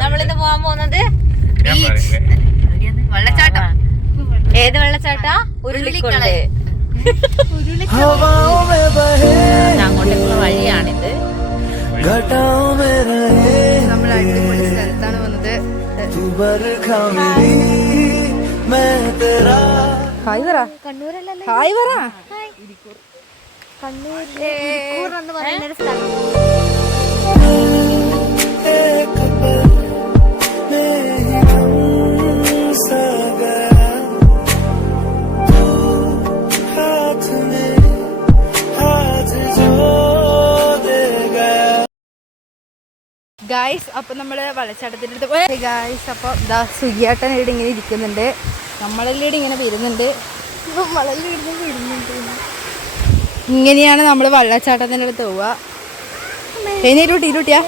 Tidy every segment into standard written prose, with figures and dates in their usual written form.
നമ്മളിന്ന് പോവാൻ പോകുന്നത് വെള്ളച്ചാട്ടം. ഏത് വെള്ളച്ചാട്ടാ? ഉരുളിക്കുണ്ട്. അങ്ങോട്ടേക്കുള്ള വഴിയാണിത്. നമ്മൾ അടിപൊളി സ്ഥലത്താണ് വന്നത്. ഹായ് പറ. കണ്ണൂരല്ലേ? ഹായ് പറ. കണ്ണൂർ എന്ന് പറയുന്നൊരു സ്ഥലം. ഗായ്സ്, അപ്പൊ നമ്മള് വെള്ളച്ചാട്ടത്തിന്റെ അടുത്ത് പോയ ഗായ്സ്. അപ്പൊ ഇതാ സുഖിയാട്ടൻ ഇവിടെ ഇങ്ങനെ ഇരിക്കുന്നുണ്ട്, നമ്മളെല്ലാം ഇങ്ങനെ വരുന്നുണ്ട്. ഇങ്ങനെയാണ് നമ്മള് വെള്ളച്ചാട്ടത്തിന്റെ അടുത്ത് പോവാ. ഇരുട്ടിയാ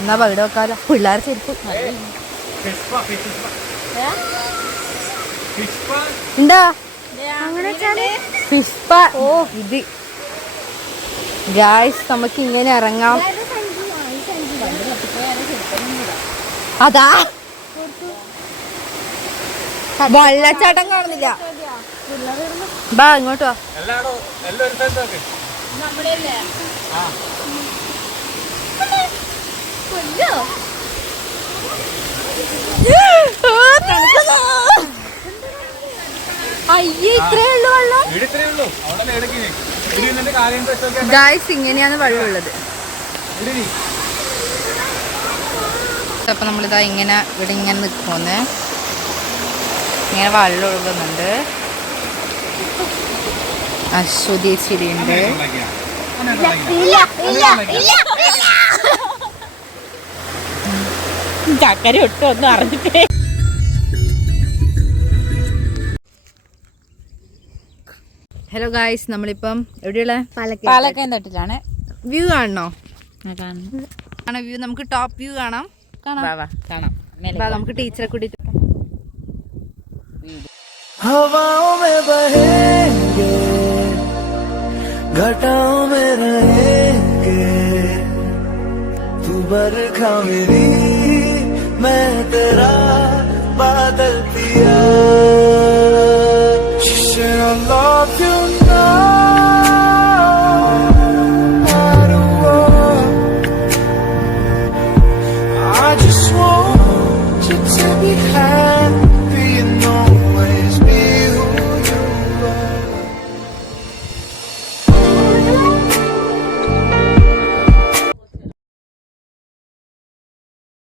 എന്നാ പകിട വെക്കാലോ. പിള്ളേർ ചെരുപ്പ് എന്താ ഫിഷ് പാ. ഓ ഇത് ഗായ്സ്, നമുക്ക് ഇങ്ങനെ ഇറങ്ങാം. അതാ വെള്ളച്ചാട്ടം കാണുന്നില്ല. ബാ ഇങ്ങോട്ടോ. അയ്യേ, ഇത്രേ ഉള്ളൂ വെള്ളം. ഗായ്സ്, ഇങ്ങനെയാണ് വെള്ളമുള്ളത്. അപ്പൊ നമ്മളിതാ ഇങ്ങനെ ഇവിടെ ഇങ്ങനെ നിൽക്കുമെന്ന്. ഇങ്ങനെ വെള്ളം ഒഴുകുന്നുണ്ട്. അശ്വതി ചിരിയുണ്ട്. ചക്കര ഒട്ടും ഒന്നും അറിഞ്ഞിട്ടേ. ഹലോ ഗായ്സ്, നമ്മളിപ്പം എവിടെയുള്ള പാലക്കയം തട്ടിലാണ്. വ്യൂ കാണണോ? കാണാം. വ്യൂ നമുക്ക് ടോപ്പ് വ്യൂ കാണാം. കാണാം. നമുക്ക് ടീച്ചറെ കൂടി हवाओं में बहेंगे, घटाओं में रहेंगे, तू बरखा मेरी, मैं तेरा बादल पिया.